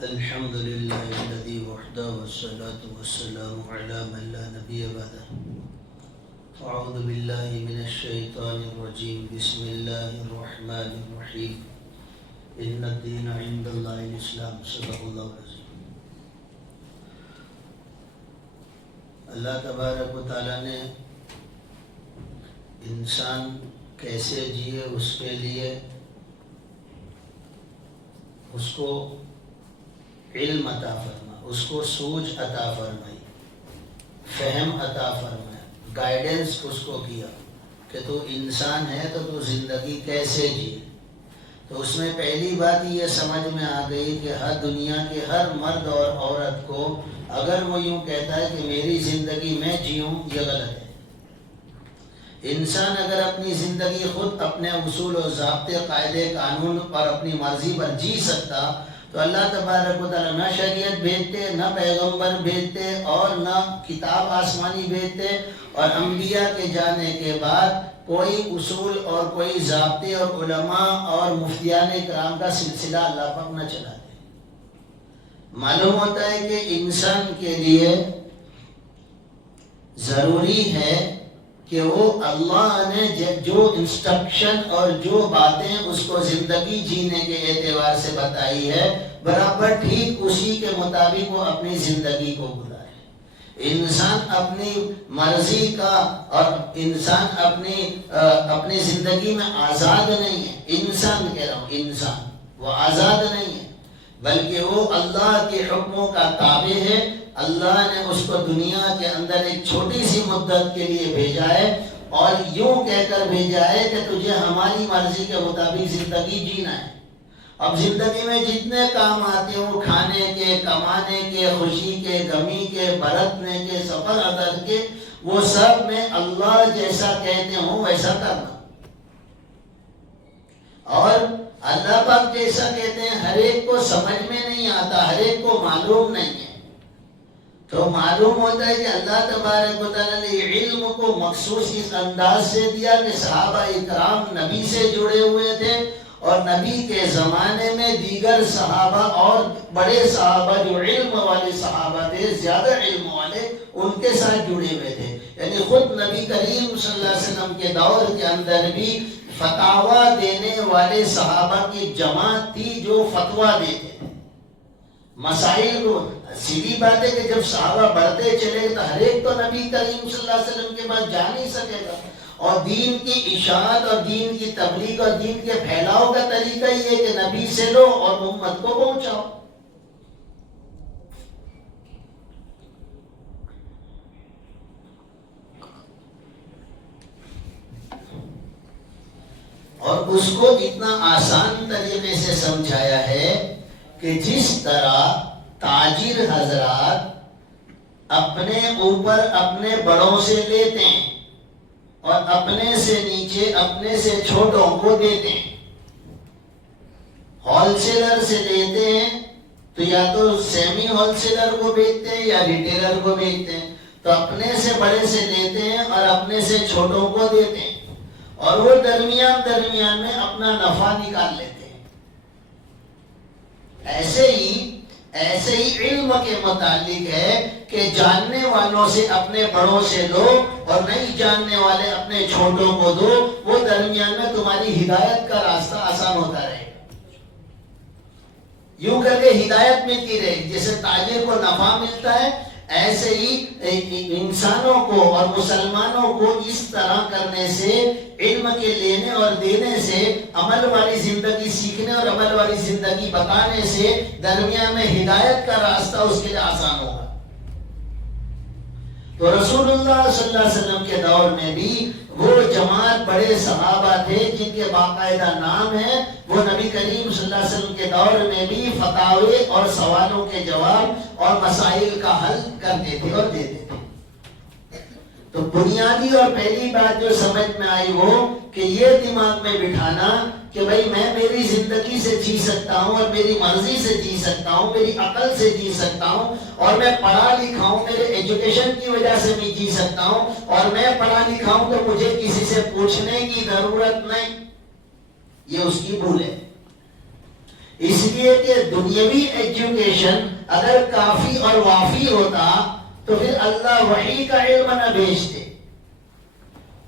الحمد لله الذي وحده والصلاة والسلام على من لا نبي بعده. أعوذ بالله من الشيطان الرجيم. بسم الله الرحمن الرحيم. إن الدين عند الله الإسلام. صدق الله العظيم. اللہ تبارک و تعالیٰ نے انسان کیسے جیے اس کے لیے اس کو علم عطا فرما، اس کو سوجھ عطا فرمائی، فہم عطا فرمایا، گائیڈنس اس کو کیا کہ تو انسان ہے تو زندگی کیسے جیے. تو اس میں پہلی بات یہ سمجھ میں آ گئی کہ ہر دنیا کے ہر مرد اور عورت کو اگر وہ یوں کہتا ہے کہ میری زندگی میں جیوں، یہ غلط ہے. انسان اگر اپنی زندگی خود اپنے اصول و ضابطے، قاعدے، قانون پر اپنی مرضی پر جی سکتا تو اللہ تبارک و تعالیٰ نہ شریعت بھیجتے، نہ پیغمبر بھیجتے اور نہ کتاب آسمانی بھیجتے، اور انبیاء کے جانے کے بعد کوئی اصول اور کوئی ضابطے اور علماء اور مفتیان کرام کا سلسلہ اللہ پاک نہ چلاتے. معلوم ہوتا ہے کہ انسان کے لیے ضروری ہے کہ وہ اللہ نے جو انسٹرکشن اور جو باتیں اس کو زندگی جینے کے اعتبار سے بتائی ہے برابر ٹھیک اسی کے مطابق وہ اپنی زندگی کو گزارے. انسان اپنی مرضی کا اور انسان اپنی زندگی میں آزاد نہیں ہے. انسان کہہ رہا ہوں، انسان وہ آزاد نہیں ہے بلکہ وہ اللہ کے حکموں کا تابع ہے. اللہ نے اس کو دنیا کے اندر ایک چھوٹی سی مدت کے لیے بھیجا ہے اور یوں کہہ کر بھیجا ہے کہ تجھے ہماری مرضی کے مطابق زندگی جینا ہے. اب زندگی میں جتنے کام آتے ہوں، کھانے کے، کمانے کے، خوشی کے، غمی کے، برتنے کے، سفر ادا کے، وہ سب میں اللہ جیسا کہتے ہوں ویسا کرنا. اور اللہ پاک جیسا کہتے ہیں ہر ایک کو سمجھ میں نہیں آتا، ہر ایک کو معلوم نہیں ہے. تو معلوم ہوتا ہے کہ اللہ تبارک و تعالیٰ نے علم کو مخصوص اس انداز سے دیا کہ صحابہ اکرام نبی سے جڑے ہوئے تھے اور نبی کے زمانے میں دیگر صحابہ اور بڑے صحابہ جو علم والے صحابہ تھے، زیادہ علم والے، ان کے ساتھ جڑے ہوئے تھے. یعنی خود نبی کریم صلی اللہ علیہ وسلم کے دور کے اندر بھی فتاویٰ دینے والے صحابہ کی جماعت تھی جو فتویٰ دیتے تھے مسائل کو. سیدھی بات ہے کہ جب صحابہ بڑھتے چلے تو ہر ایک تو نبی کریم صلی اللہ علیہ وسلم کے پاس جا نہیں سکے گا. اور دین کی اشاعت اور دین کی تبلیغ اور دین کے پھیلاؤ کا طریقہ یہ ہے کہ نبی سے لو اور امت کو پہنچاؤ. اور اس کو اتنا آسان طریقے سے سمجھایا ہے کہ جس طرح تاجر حضرات اپنے اوپر اپنے بڑوں سے لیتے ہیں اور اپنے سے نیچے اپنے سے چھوٹوں کو دیتے ہیں. ہول سیلر سے لیتے ہیں تو یا تو سیمی ہول سیلر کو بیچتے ہیں یا ریٹیلر کو بیچتے ہیں. تو اپنے سے بڑے سے لیتے ہیں اور اپنے سے چھوٹوں کو دیتے ہیں اور وہ درمیان میں اپنا نفع نکال لیتے ہیں. ایسے ہی علم کے متعلق ہے کہ جاننے والوں سے اپنے بڑوں سے لو اور نہیں جاننے والے اپنے چھوٹوں کو دو. وہ درمیان میں تمہاری ہدایت کا راستہ آسان ہوتا رہے گا. یوں کر کے ہدایت ملتی رہے گی. جیسے تاجر کو نفع ملتا ہے ایسے ہی انسانوں کو اور مسلمانوں کو اس طرح کرنے سے، علم کے لینے اور دینے سے، عمل والی زندگی سیکھنے اور عمل والی زندگی بتانے سے درمیان میں ہدایت کا راستہ اس کے لیے آسان ہوگا. تو رسول اللہ صلی اللہ علیہ وسلم کے دور میں بھی وہ جماعت بڑے صحابہ تھے جن کے باقاعدہ نام ہیں. وہ نبی کریم صلی اللہ علیہ وسلم کے دور میں بھی فتاوے اور سوالوں کے جواب اور مسائل کا حل کرتے تھے اور دیتے تھے. تو بنیادی اور پہلی بات جو سمجھ میں آئی وہ کہ یہ دماغ میں بٹھانا کہ بھئی میں میری زندگی سے جی سکتا ہوں اور میری مرضی سے جی سکتا ہوں، میری عقل سے جی سکتا ہوں، اور میں پڑھا لکھا ہوں، میرے ایجوکیشن کی وجہ سے بھی جی سکتا ہوں، اور میں پڑھا لکھا ہوں تو مجھے کسی سے پوچھنے کی ضرورت نہیں. یہ اس کی بھول ہے. اس لیے کہ دنیاوی ایجوکیشن اگر کافی اور وافی ہوتا تو پھر اللہ وحی کا علم نہ بھیجتے،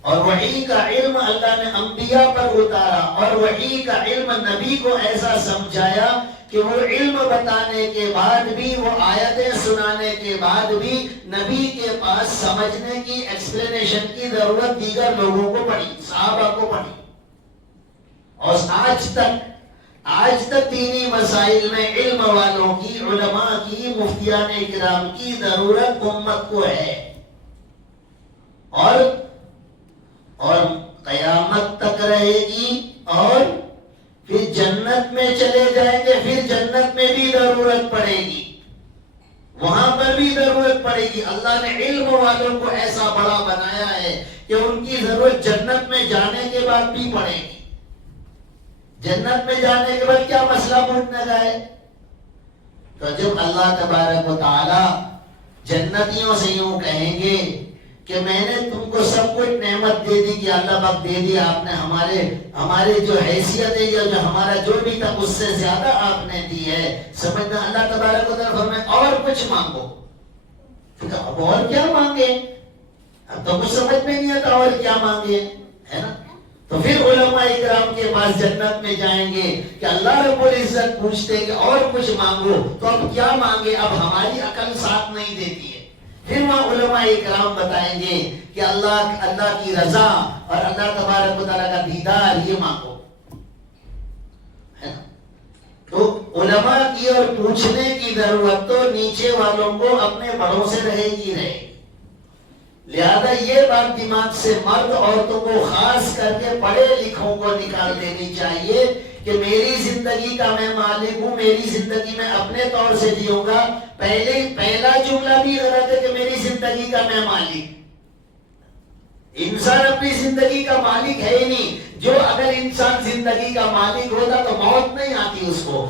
اور وحی کا علم اللہ نے انبیاء پر اتارا، اور وحی کا علم نبی کو ایسا سمجھایا کہ وہ علم بتانے کے بعد بھی، وہ آیتیں سنانے کے بعد بھی نبی کے پاس سمجھنے کی، ایکسپلینیشن کی ضرورت دیگر لوگوں کو پڑی، صحابہ کو پڑی۔ اور آج تک دینی مسائل میں علم والوں کی، علماء کی، مفتیان کرام کی ضرورت امت کو ہے، اور قیامت تک رہے گی، اور پھر جنت میں چلے جائیں گے، پھر جنت میں بھی ضرورت پڑے گی، وہاں پر بھی ضرورت پڑے گی۔ اللہ نے علم والوں کو ایسا بڑا بنایا ہے کہ ان کی ضرورت جنت میں جانے کے بعد بھی پڑے گی۔ جنت میں جانے کے بعد کیا مسئلہ پوچھنے کا ہے؟ تو جب اللہ تبارک و تعالی جنتیوں سے یوں کہیں گے کہ میں نے تم کو سب کچھ نعمت دے دی، کہ اللہ پاک دے دی آپ نے، ہمارے جو حیثیت ہے یا جو ہمارا جو بھی تھا اس سے زیادہ آپ نے دی ہے، سمجھنا اللہ تبارک و تعالیٰ فرمائے اور کچھ مانگو۔ اب اور کیا مانگے؟ اب تو کچھ سمجھ میں نہیں آتا اور کیا مانگے، ہے نا؟ تو پھر علماء اکرام کے پاس جنت میں جائیں گے کہ اللہ رب العزت پوچھتے ہیں کہ اور کچھ مانگو، تو اب کیا مانگے؟ اب ہماری عقل ساتھ نہیں دیتی ہے۔ پھر وہاں علماء اکرام بتائیں گے کہ اللہ کی رضا اور اللہ تبارک و تعالیٰ کا دیدار، یہ مانگو، ہے نا؟ تو علماء کی اور پوچھنے کی ضرورت تو نیچے والوں کو اپنے بڑوں سے رہے گی۔ لہذا یہ بات دماغ سے مرد عورتوں کو خاص کر کے پڑھے لکھوں کو نکال دینی چاہیے کہ میری زندگی کا میں مالک ہوں، میری زندگی میں اپنے طور سے جیوں گا۔ پہلا جملہ بھی غلط ہے کہ میری زندگی کا میں مالک۔ انسان اپنی زندگی کا مالک ہے ہی نہیں۔ جو اگر انسان زندگی کا مالک ہوتا تو موت نہیں آتی اس کو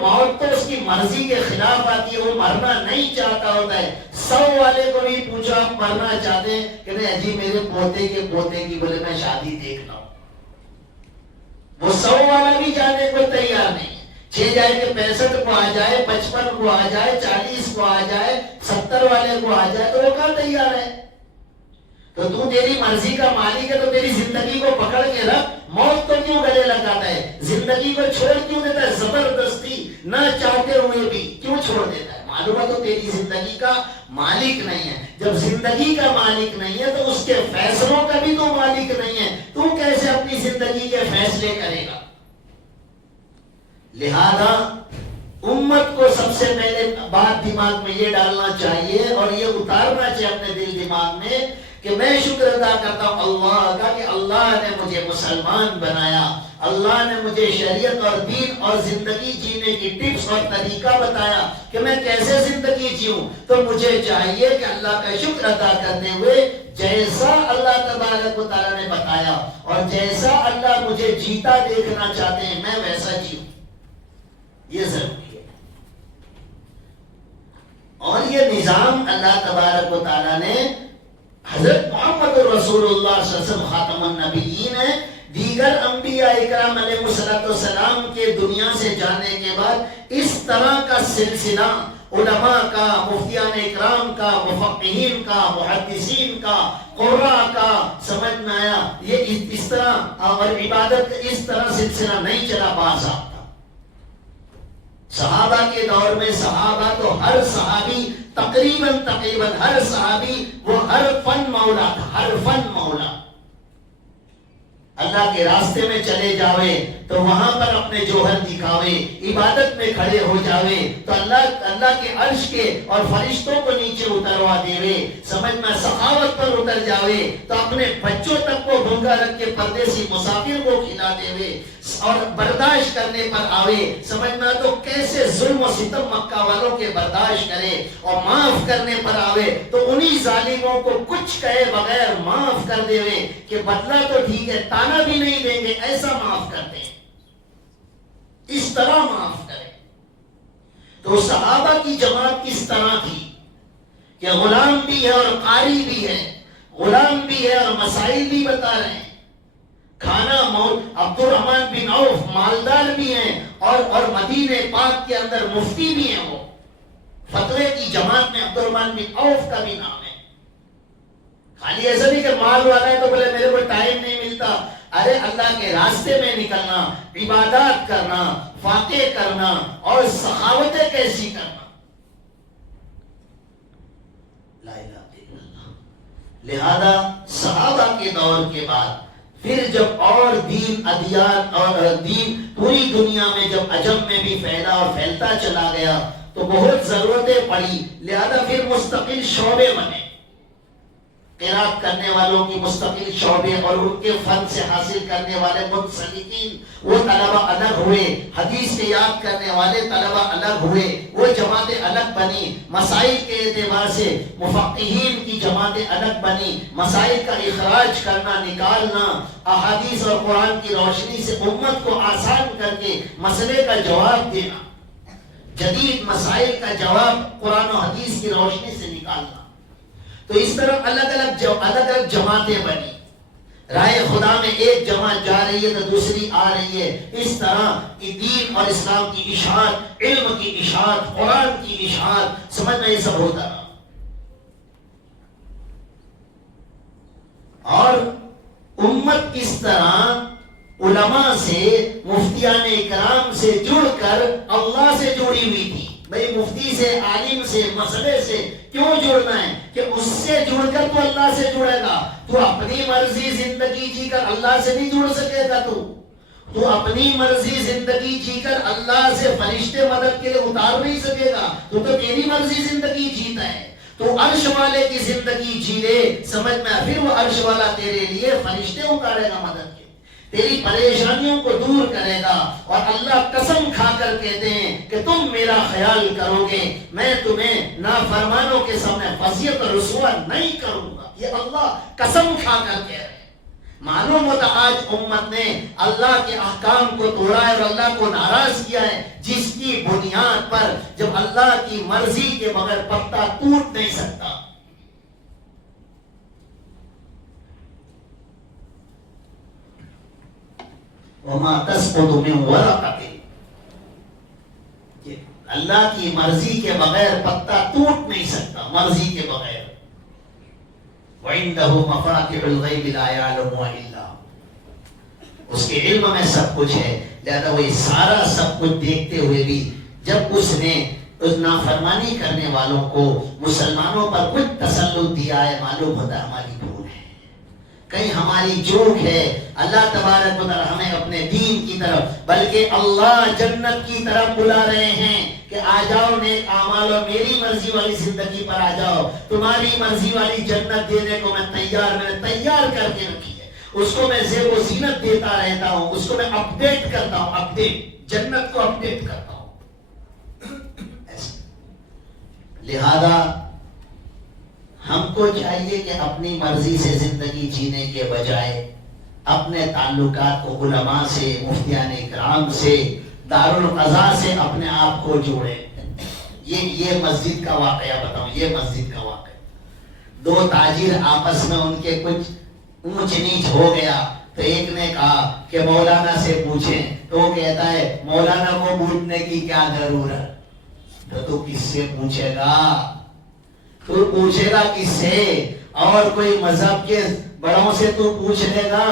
موت تو اس کی مرضی کے خلاف آتی ہے، وہ مرنا نہیں چاہتا ہوتا ہے۔ 100 والے کو بھی پوچھو آپ مرنا چاہتے ہیں کہ نہیں جی میرے پوتے کے پوتے کی بولے میں شادی دیکھ لوں، وہ 100 والا بھی جانے کو تیار نہیں ہے۔ 6 جائے کہ 65 کو آ جائے، 55 کو آ جائے، 40 کو آ جائے، 70 والے کو آ جائے، تو وہ کہاں تیار ہے؟ تو تو تیری مرضی کا مالک ہے تو تیری زندگی کو پکڑ کے رکھ، موت تو کیوں گلے لگاتا ہے؟ زندگی کو چھوڑ کیوں دیتا ہے؟ زبردستی نہ چاہتے ہوئے بھی کیوں چھوڑ دیتا ہے؟ معلوم ہے تو تیری زندگی کا مالک نہیں ہے۔ جب زندگی کا مالک نہیں ہے تو اس کے فیصلوں کا بھی تو مالک نہیں ہے، تو کیسے اپنی زندگی کے فیصلے کرے گا؟ لہذا امت کو سب سے پہلے بات دماغ میں یہ ڈالنا چاہیے اور یہ اتارنا چاہیے اپنے دل دماغ میں کہ میں شکر ادا کرتا ہوں اللہ کا کہ اللہ نے مجھے مسلمان بنایا، اللہ نے مجھے شریعت اور دین اور زندگی جینے کی ٹپس اور طریقہ بتایا کہ میں کیسے زندگی جیوں۔ تو مجھے چاہیے کہ اللہ کا شکر ادا کرتے ہوئے جیسا اللہ تبارک و تعالیٰ نے بتایا اور جیسا اللہ مجھے جیتا دیکھنا چاہتے ہیں میں ویسا جیوں، یہ ضروری ہے۔ اور یہ نظام اللہ تبارک و تعالیٰ نے حضرت محمد رسول اللہ صلی اللہ علیہ وسلم خاتم النبیین ہے، دیگر انبیاء اکرام علیہ السلام کے دنیا سے جانے کے بعد اس طرح کا سلسلہ علماء کا، مفتیان اکرام کا، مفقہین کا، محدثین کا، قراء کا سمجھ میں آیا، یہ اس طرح اور عبادت کا اس طرح سلسلہ نہیں چلا باضابطہ۔ صحابہ کے دور میں صحابہ تو ہر صحابی تقریباً ہر صحابی وہ ہر فن مولا تھا، ہر فن مولا۔ اللہ کے راستے میں چلے جاوے تو وہاں پر اپنے جوہر دکھاوے، عبادت میں کھڑے ہو جاوے تو اللہ کے عرش کے اور فرشتوں کو نیچے اتروا دیوے، سمجھ میں سخاوت پر اتر جاوے تو اپنے بچوں تک کو بھوکا رکھ کے پردیسی مسافر کو کھلا دیوے اور برداشت کرنے پر آوے، سمجھ میں تو کیسے ظلم و ستم مکہ والوں کے برداشت کرے اور معاف کرنے پر آوے تو انہی ظالموں کو کچھ کہے بغیر معاف کر دیوے کہ بدلہ تو ٹھیک ہے تانا بھی نہیں دیں گے، ایسا معاف کرتے ہیں، اس طرح معاف کریں۔ تو صحابہ کی جماعت کس طرح تھی کہ غلام بھی ہے اور قاری بھی ہے، غلام بھی ہے اور مسائل بھی بتا رہے ہیں، خانہ عبد الرحمن بن عوف مالدار بھی ہیں اور مدینہ پاک کے اندر مفتی بھی ہیں. وہ فتوے کی جماعت میں عبد الرحمن بن عوف کا بھی نام ہے. خالی ایسا نہیں کہ مال والا ہے تو بولے میرے کو ٹائم نہیں ملتا. ارے اللہ کے راستے میں نکلنا، عبادات کرنا، فاتح کرنا اور سخاوتیں کیسی کرنا. لا الہ الا اللہ. لہذا صحابہ کے دور کے بعد پھر جب اور دین ادیان اور دین پوری دنیا میں جب عجم میں بھی پھیلا اور پھیلتا چلا گیا تو بہت ضرورتیں پڑی. لہذا پھر مستقل شعبے بنے. قرات کرنے والوں کی مستقل شعبے اور ان کے فن سے حاصل کرنے والے منسلکین وہ طلبہ الگ ہوئے. حدیث کے یاد کرنے والے طلبہ الگ ہوئے. وہ جماعتیں الگ بنی. مسائل کے اعتبار سے مفقہین کی جماعتیں الگ بنی. مسائل کا اخراج کرنا، نکالنا، احادیث اور قرآن کی روشنی سے امت کو آسان کر کے مسئلے کا جواب دینا، جدید مسائل کا جواب قرآن و حدیث کی روشنی سے نکالنا. تو اس طرح الگ الگ جماعتیں بنی. رائے خدا میں ایک جماعت جا رہی ہے تو دوسری آ رہی ہے. اس طرح دین اور اسلام کی اشاعت، علم کی اشاعت، قرآن کی اشاعت، سمجھ میں یہ سب ہوتا رہا. اور امت اس طرح علماء سے، مفتیان اکرام سے جڑ کر اللہ سے جڑی ہوئی تھی. بھئی مفتی سے، عالم سے، مسئلے سے کیوں جڑنا ہے؟ کہ اس سے جڑ کر تو اللہ سے جڑے گا. تو اپنی مرضی زندگی جی کر اللہ سے نہیں جڑ سکے گا. تو اپنی مرضی زندگی جی کر اللہ سے فرشتے مدد کے لیے اتار نہیں سکے گا. تو تیری مرضی زندگی جیتا ہے. تو عرش والے کی زندگی جی لے، سمجھ میں پھر وہ عرش والا تیرے لیے فرشتے اتارے گا مدد کے، تیری پریشانیوں کو دور کرے گا. اور اللہ قسم کھا کر کہتے ہیں کہ تم میرا خیال کرو گے میں تمہیں نافرمانوں کے سامنے فضیحت اور رسوا نہیں کروں گا. یہ اللہ قسم کھا کر کہہ رہے ہیں. معلوم ہوتا آج امت نے اللہ کے احکام کو توڑا ہے اور اللہ کو ناراض کیا ہے، جس کی بنیاد پر جب اللہ کی مرضی کے بغیر پتا ٹوٹ نہیں سکتا. وما تسقط من ورقة، اللہ کی مرضی کے بغیر پتا ٹوٹ نہیں سکتا، مرضی کے بغیر. وعنده مفاتح الغیب لا يعلمها الا هو، اس کے علم میں سب کچھ ہے. لہذا وہ سارا سب کچھ دیکھتے ہوئے بھی جب اس نے اس نافرمانی کرنے والوں کو مسلمانوں پر کچھ تسلط دیا ہے، معلوم ہوتا ہماری بھول ہے، کہیں ہماری چوک ہے. اللہ تبارک و تعالی ہمیں اپنے دین کی طرف، بلکہ اللہ جنت کی طرف بلا رہے ہیں کہ آ جاؤ نیک اعمال اور میری مرضی والی زندگی پر آ جاؤ. تمہاری مرضی والی جنت دینے کو میں نے تیار کر کے رکھی ہے. اس کو میں زیب و زینت دیتا رہتا ہوں، اس کو میں اپڈیٹ کرتا ہوں، اپڈیٹ جنت کو اپڈیٹ کرتا ہوں. لہذا ہم کو چاہیے کہ اپنی مرضی سے زندگی جینے کے بجائے اپنے تعلقات کو علماء سے، مفتیان اکرام سے، دارالقضاء سے اپنے آپ کو جوڑے. یہ مسجد کا واقعہ بتاؤں، یہ مسجد کا واقعہ. دو تاجر آپس میں ان کے کچھ اونچ نیچ ہو گیا تو ایک نے کہا کہ مولانا سے پوچھیں. تو وہ کہتا ہے مولانا کو پوچھنے کی کیا ضرورت؟ تو کس سے پوچھے گا؟ تو پوچھے گا کس سے؟ اور کوئی مذہب کے بڑوں سے تو پوچھ لے گا؟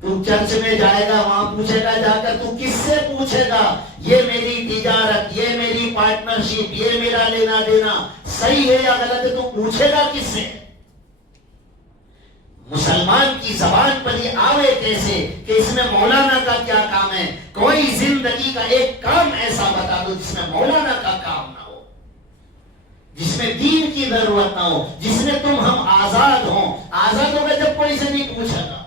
تو چرچ میں جائے گا وہاں پوچھے گا جا کر؟ تو کس سے پوچھے گا؟ یہ میری تجارت، یہ میری پارٹنرشپ، یہ میرا لینا دینا صحیح ہے یا غلط ہے؟ تو پوچھے گا کس سے؟ مسلمان کی زبان پر یہ آوے کیسے کہ اس میں مولانا کا کیا کام ہے؟ کوئی زندگی کا ایک کام ایسا بتا دو جس میں مولانا کا کام نہ ہو، جس میں دین کی ضرورت نہ ہو، جس میں تم ہم آزاد ہوں. آزاد ہوگا جب کوئی سے نہیں پوچھے گا،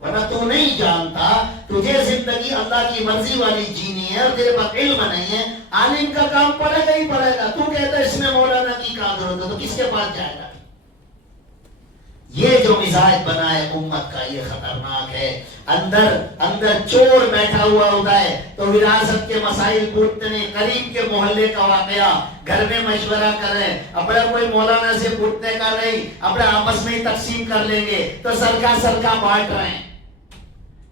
ورنہ تو نہیں جانتا تجھے زندگی اللہ کی مرضی والی جینی ہے اور تیرے پاس علم نہیں ہے. عالم کا کام پڑے گا ہی پڑے گا. تو کہتا ہے اس میں مولانا کی کیا ضرورت ہے؟ تو کس کے پاس جائے گا؟ یہ جو مزاج بنا ہے امت کا یہ خطرناک ہے. اندر چور بیٹھا ہوا ہوتا ہے تو وراثت کے مسائل پوچھتے نہیں. قریب کے محلے کا واقعہ گھر میں مشورہ کر رہے ہیں، اپنا کوئی مولانا سے پوچھنے کا نہیں، اپنے آپس میں ہی تقسیم کر لیں گے تو سرکا بانٹ رہے ہیں.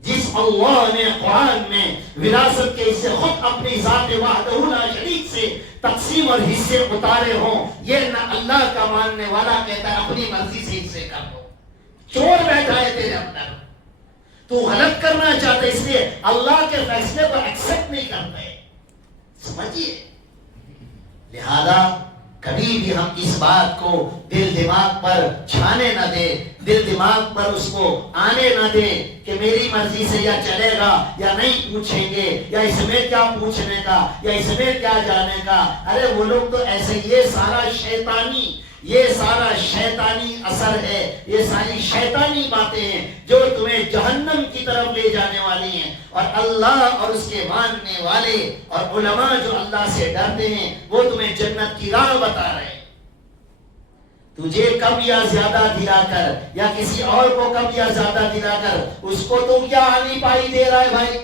جس اللہ نے قرآن میں وراثت کے حصے خود اپنی ذات وحدہ لا شریک سے تقسیم اور حصے اتارے ہوں، یہ نہ اللہ کا ماننے والا کہتا ہے اپنی مرضی سے حصے کر دو. چور بیٹھا ہے تیرے اندر، تو غلط کرنا چاہتا ہے، اس لیے اللہ کے فیصلے کو ایکسپٹ نہیں کرتے. سمجھیے، لہذا کبھی بھی ہم اس بات کو دل دماغ پر چھانے نہ دے، دل دماغ پر اس کو آنے نہ دے کہ میری مرضی سے یا چلے گا یا نہیں پوچھیں گے، یا اس میں کیا پوچھنے کا، یا اس میں کیا جانے کا. ارے وہ لوگ تو ایسے، یہ سارا شیطانی اثر ہے، یہ ساری شیطانی باتیں ہیں جو تمہیں جہنم کی طرف لے جانے والی ہیں. اور اللہ اور اس کے ماننے والے اور علماء جو اللہ سے ڈرتے ہیں وہ تمہیں جنت کی راہ بتا رہے ہیں. تجھے کم یا زیادہ دلا کر یا کسی اور کو کم یا زیادہ دلا کر اس کو تو کیا ہانی پائی دے رہا ہے بھائی.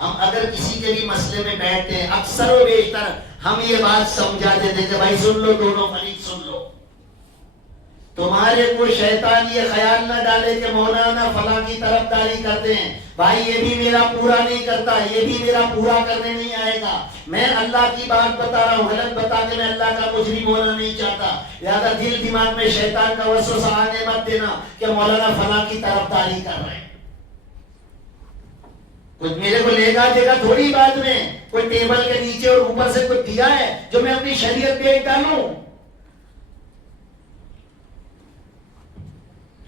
ہم اگر کسی کے بھی مسئلے میں بیٹھتے ہیں اکثر و بیشتر ہم یہ بات سمجھا دیتے کہ بھائی سن لو، دونوں فریق سن لو. تمہارے کو شیطان یہ خیال نہ ڈالے کہ مولانا فلاں کی طرفداری کرتے ہیں، بھائی یہ بھی میرا پورا نہیں کرتا، یہ بھی میرا پورا کرنے نہیں آئے گا. میں اللہ کی بات بتا رہا ہوں، غلط بتا کے میں اللہ کا مجرم ہونا نہیں چاہتا. لہذا دل دماغ میں شیطان کا وسوسہ آنے مت دینا کہ مولانا فلاں کی طرفداری کر رہے ہیں. کچھ میرے کو لے گا دے گا تھوڑی بات میں، کوئی ٹیبل کے نیچے اور اوپر سے کچھ دیا ہے جو میں اپنی شریعت بیچ ڈالوں.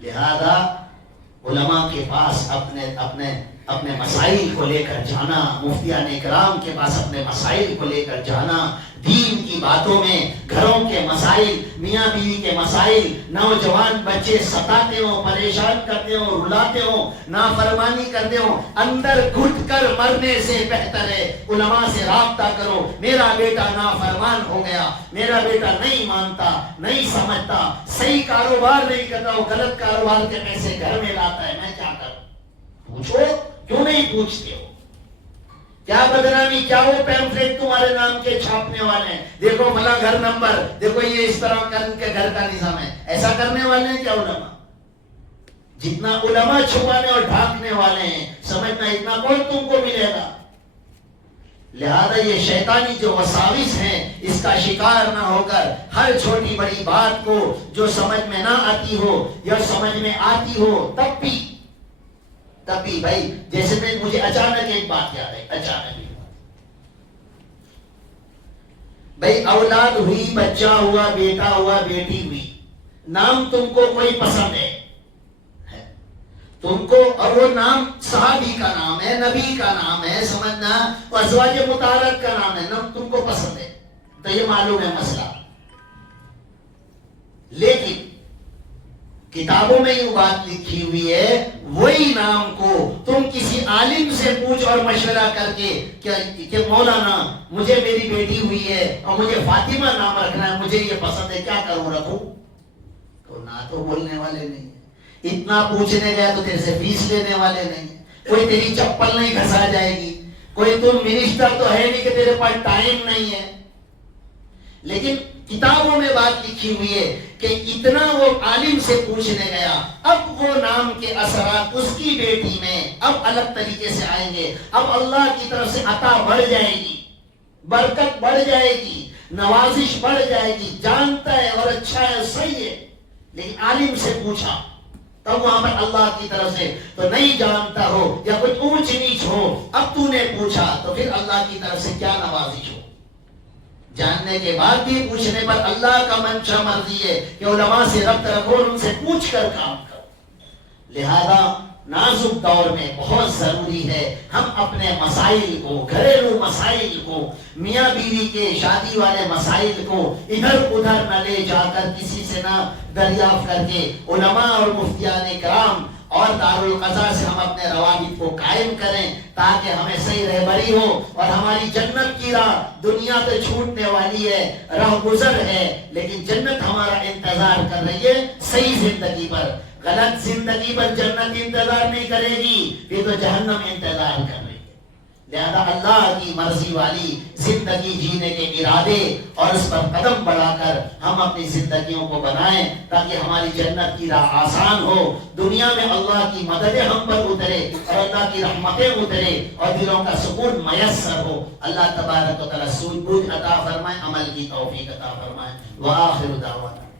لہذا علماء کے پاس اپنے مسائل کو لے کر جانا، مفتیان اکرام کے پاس اپنے مسائل کو لے کر جانا، دین کی باتوں میں گھروں کے مسائل، میاں بیوی کے مسائل، نوجوان بچے ستاتے ہوں، پریشان کرتے ہوں، رلاتے ہوں، نافرمانی کرتے ہوں، اندر گھٹ کر مرنے سے بہتر ہے علماء سے رابطہ کرو. میرا بیٹا نافرمان ہو گیا، میرا بیٹا نہیں مانتا، نہیں سمجھتا، صحیح کاروبار نہیں کرتا، وہ غلط کاروبار کے پیسے گھر میں لاتا ہے، میں کیا کروں؟ پوچھو. کیوں نہیں پوچھتے ہو؟ کیا بدنامی، کیا وہ پیمفلیٹ تمہارے نام کے چھاپنے والے ہیں؟ دیکھو بھلا گھر نمبر، دیکھو یہ اس طرح کر کے گھر کا نظام ہے، ایسا کرنے والے ہیں کیا علماء؟ جتنا علماء چھپانے اور ڈھانکنے والے ہیں، سمجھنا اتنا کون تم کو ملے گا. لہذا یہ شیطانی جو وساوس ہیں اس کا شکار نہ ہو کر ہر چھوٹی بڑی بات کو جو سمجھ میں نہ آتی ہو یا سمجھ میں آتی ہو تب بھی بھائی، جیسے میں مجھے اچانک ایک بات یاد ہے، اچانک بھائی اولاد ہوئی، بچہ ہوا، بیٹا ہوا، بیٹی ہوئی، نام تم کو کوئی پسند ہے تم کو، اور وہ نام صحابی کا نام ہے، نبی کا نام ہے، سمجھنا، ازواج مطہرات کا نام ہے، نام تم کو پسند ہے، تو یہ معلوم ہے مسئلہ. لیکن کتابوں میں یہ بات لکھی ہوئی ہے، وہی نام کو تم کسی عالم سے پوچھ اور مشورہ کر کے کہ مولانا مجھے میری بیٹی ہوئی ہے اور مجھے فاطمہ نام رکھنا ہے، مجھے یہ پسند ہے، کیا کروں، رکھوں؟ تو نہ تو بولنے والے نہیں، اتنا پوچھنے گیا تو تیرے سے فیس لینے والے نہیں، کوئی تیری چپل نہیں گھسا جائے گی، کوئی تم منسٹر تو ہے نہیں کہ تیرے پاس ٹائم نہیں ہے. لیکن کتابوں میں بات لکھی ہوئی ہے کہ اتنا وہ عالم سے پوچھنے گیا، اب وہ نام کے اثرات اس کی بیٹی میں اب الگ طریقے سے آئیں گے، اب اللہ کی طرف سے عطا بڑھ جائے گی، برکت بڑھ جائے گی، نوازش بڑھ جائے گی. جانتا ہے اور اچھا ہے، صحیح ہے، لیکن عالم سے پوچھا تب وہاں پر اللہ کی طرف سے. تو نہیں جانتا ہو یا کچھ اونچ نیچ ہو، اب تو نے پوچھا تو پھر اللہ کی طرف سے کیا نوازش ہو. جاننے کے بعد بھی پوچھنے پر اللہ کا منشا مرضی ہے کہ علماء سے ربط رکھو اور ان سے پوچھ کر کام کرو. لہذا نازک دور میں بہت ضروری ہے ہم اپنے مسائل کو، گھریلو مسائل کو، میاں بیوی کے شادی والے مسائل کو ادھر ادھر نہ لے جا کر کسی سے نہ دریافت کر کے علماء اور مفتیان کرام اور دارالقضاء سے ہم اپنے روابط کو قائم کریں تاکہ ہمیں صحیح رہبری ہو اور ہماری جنت کی راہ، دنیا تو چھوٹنے والی ہے، راہ گزر ہے، لیکن جنت ہمارا انتظار کر رہی ہے صحیح زندگی پر. غلط زندگی پر جنت انتظار نہیں کرے گی، یہ تو جہنم انتظار کر رہی ہے. لہذا اللہ کی مرضی والی زندگی جینے کے ارادے اور اس پر قدم بڑھا کر ہم اپنی زندگیوں کو بنائیں تاکہ ہماری جنت کی راہ آسان ہو، دنیا میں اللہ کی مددیں ہم پر اترے اور اللہ کی رحمتیں اترے اور دلوں کا سکون میسر ہو۔ اللہ تبارک و تعالیٰ سوجھ بوجھ عطا فرمائے، عمل کی توفیق عطا فرمائے۔ وآخر دعوانا